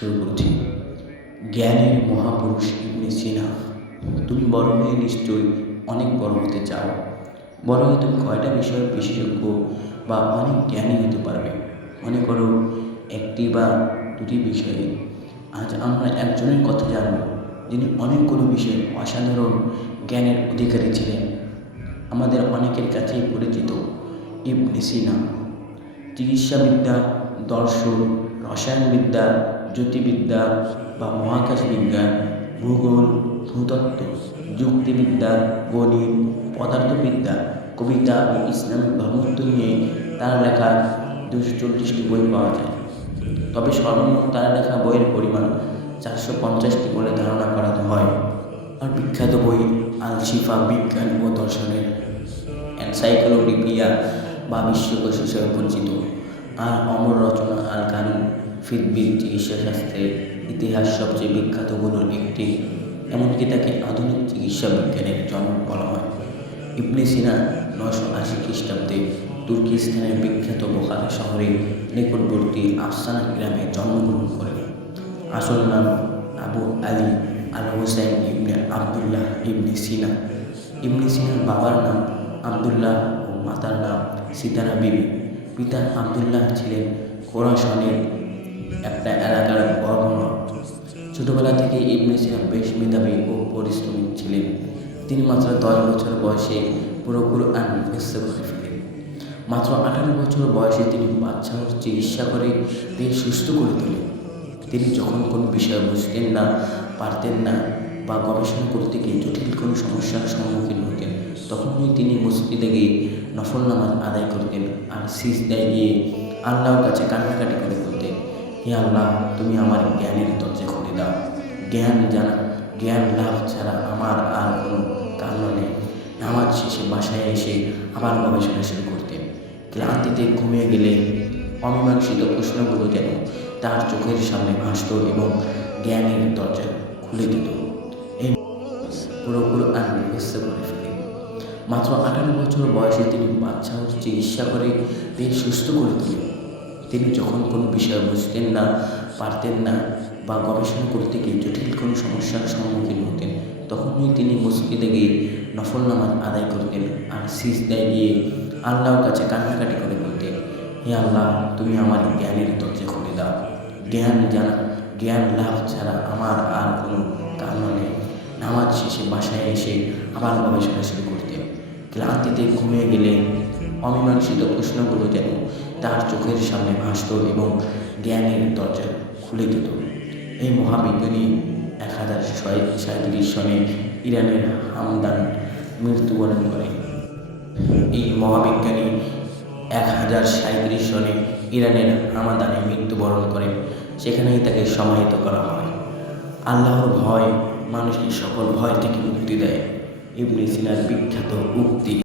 শুরু করছি। জ্ঞানের মহাপুরুষ ইবনে সিনা। তুমি বড় হয়ে নিশ্চয়ই অনেক বড় হতে চাও। বড় হয়ে তুমি কয়টা বিষয়ে বিশেষজ্ঞ বা অনেক জ্ঞানী হতে পারবে? মনে করো একটি বা দুটি বিষয়ে। আজ আমরা একজনের কথা জানব, যিনি অনেকগুলো বিষয়ে অসাধারণ জ্ঞানের অধিকারী ছিলেন। আমাদের অনেকের কাছেই পরিচিত ইবনে সিনা। চিকিৎসাবিদ্যা, দর্শন, রসায়নবিদ্যা জ্যোতির্বিদ্যা বা মহাকাশ বিজ্ঞান ভূগোল, ভূতত্ত্ব, যুক্তিবিদ্যা, গণিত, পদার্থবিদ্যা, কবিতা ও ইসলামিক ধর্মত্ব নিয়ে তার লেখা দুশো চল্লিশটি বই পাওয়া যায়। তবে সর্বমোট তার লেখা বইয়ের পরিমাণ চারশো পঞ্চাশটি বলে ধারণা করা হয়। আর বিখ্যাত বই আল শিফা বিজ্ঞান ও দর্শনের এনসাইক্লোপিডিয়া বা বিশ্বকোষ হিসেবে পরিচিত। আর অমর রচনা ফিদবিদ চিকিৎসাশাস্ত্রের ইতিহাস সবচেয়ে বিখ্যাতগুলোর একটি, এমনকি তাকে আধুনিক চিকিৎসা বিজ্ঞানের জনক বলা হয়। ইবনে সিনা নশো আশি খ্রিস্টাব্দে তুর্কিস্তানের বিখ্যাত বোখারা শহরে নিকটবর্তী আফসানা গ্রামে জন্মগ্রহণ করেন। আসল নাম আবু আলী আল হোসেন ইবনে আবদুল্লাহ ইবনে সিনা ইবনে সিনার বাবার নাম আবদুল্লাহ ও মাতার নাম সীতারা বিবি। পিতা আবদুল্লাহ ছিলেন খোরাসনের একটা এলাকার গভর্নর। ছোটবেলা থেকে ইবনে সিনা বেশ মেধাবী ও পরিশ্রমী ছিলেন। তিনি মাত্র দশ বছর বয়সে পুরো কুরআন করে ফেলেন মাত্র আঠারো বছর বয়সে তিনি বাচ্চার চিকিৎসা করে তিনি সুস্থ করে তোলেন। তিনি যখন কোনো বিষয় বুঝতেন না, পারতেন না বা গবেষণা করতে গিয়ে জটিল কোনো সমস্যার সম্মুখীন হতেন, তখনই তিনি মসজিদে গিয়ে নফল নামাজ আদায় করতেন আর সিজদায় গিয়ে আল্লাহর কাছে কান্নাকাটি করে বলতেন। হে আল্লাহ, তুমি আমার জ্ঞানের দরজা খুলে দাও। জ্ঞান জানা, জ্ঞান লাভ ছাড়া আমার আর কোনো কারণ নেই। নামাজ শেষে বাসায় এসে আবার গবেষণা শুরু করতেন ক্লান্তিতে ঘুমিয়ে গেলে অমীমাংসিত প্রশ্নগুলো যেন তার চোখের সামনে ভাসত এবং জ্ঞানের দরজা খুলে দিত। এই পুরো কুরআন মুখস্থ করে ফেলেন মাত্র আঠারো বছর বয়সে তিনি বাচ্চার চিকিৎসা করে তিনি সুস্থ করে তোলেন। তিনি যখন কোনো বিষয় বুঝতেন না, পারতেন না বা গবেষণা করতে গিয়ে জটিল কোনো সমস্যার সম্মুখীন হতেন, তখনই তিনি মসজিদে গিয়ে নফল নামাজ আদায় করতেন আর সিজদায় গিয়ে আল্লাহর কাছে কান্নাকাটি করে বলতেন, হে আল্লাহ, তুমি আমার জ্ঞানের দরজা খুলে দাও। জ্ঞান জানা জ্ঞান লাভ ছাড়া আমার আর কোনো কারণ নেই। নামাজ শেষে বাসায় এসে আবার গবেষণা শুরু করতেন। ক্লান্তিতে ঘুমিয়ে গেলে অমীমাংসিত প্রশ্নগুলো যেন তার চোখের সামনে ভাসত এবং জ্ঞানের দরজা খুলে দিত। এই মহাবিজ্ঞানী এক হাজার ছয় সাঁত্রিশ সনে ইরানের হামদান মৃত্যুবরণ করে এই মহাবিজ্ঞানী এক হাজার সাঁত্রিশ সনে ইরানের হামাদানে মৃত্যুবরণ করেন, সেখানেই তাকে সমাহিত করা হয়। আল্লাহর ভয় মানুষকে সকল ভয় থেকে মুক্তি দেয়। ইবনে সিনার বিখ্যাত উক্তি